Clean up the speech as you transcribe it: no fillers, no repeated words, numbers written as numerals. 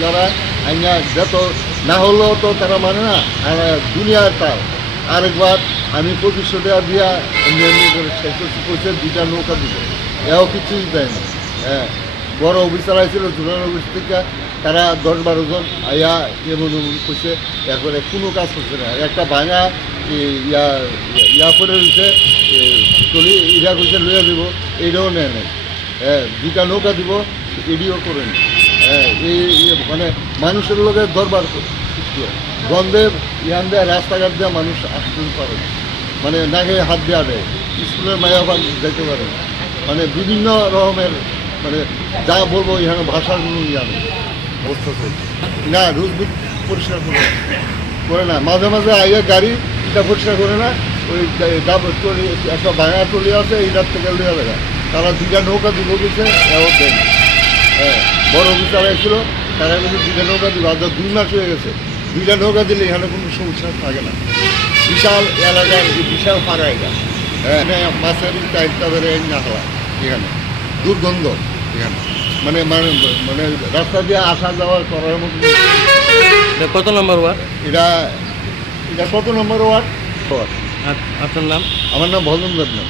মহিলারা আইনা যত না হলেও তো তারা মানে না, আর দুনিয়ার তার আরেকবার আমি 2500 টাকা দিয়া এমনি এমনি করে শেষ করছি, কইছে 2টা নৌকা দিল, এও কিছুই দেয় না। হ্যাঁ, বড় অফিসার আইছিল জোনাল অফিস থেকে, তারা 10-12 জন আইয়া এমন এমন কইছে, এরপরে কোনো কাজ করছে না। একটা ভাঙা ইয়া করে রয়েছে, চলি ইরা কইছে লইয়া দিব, এইটাও নেয় নাই। হ্যাঁ, 2টা নৌকা দিব, এডিও করেন। হ্যাঁ, মানে মানুষের লোকের দরবার সৃষ্টি হয়। গন্ধে ইয়ান দেয়, রাস্তাঘাট দেওয়া মানুষ আসতে পারে না, মানে নাকে হাত দেওয়া দেয়, স্কুলের মায়াবান যেতে পারে না, মানে বিভিন্ন রকমের, মানে যা বলবো এখানে ভাষার কোনো ইয়া নেই, অবস্থা চলছে না। রোজ পরিষ্কার করে না, মাঝে মাঝে আইয়া গাড়ি এটা পরিষ্কার করে না, ওই একটা ভাঙা টলি আছে, এইটার থেকে লইয়া দেখা তারা 2টা নৌকা দিব গেছে, এও দেয় না। হ্যাঁ, বড় অফিসার এসেছিল, তারা কিন্তু 2টা নৌকা দিব, আজ 2 মাস হয়ে গেছে। 2টা নৌকা দিলে এখানে কোনো সমস্যা থাকে না, বিশাল এলাকার বিশাল ফাঁকা এটা। হ্যাঁ, মাছের চাইটা বেড়ে না হওয়া এখানে দুর্গন্ধ এখানে, মানে মানে মানে রাস্তা দিয়ে আসা যাওয়া করার মতো। কত নম্বর ওয়ার্ড? এটা এটা কত নম্বর ওয়ার্ড? আপনার নাম? আমার নাম ভজন দেবনাথ।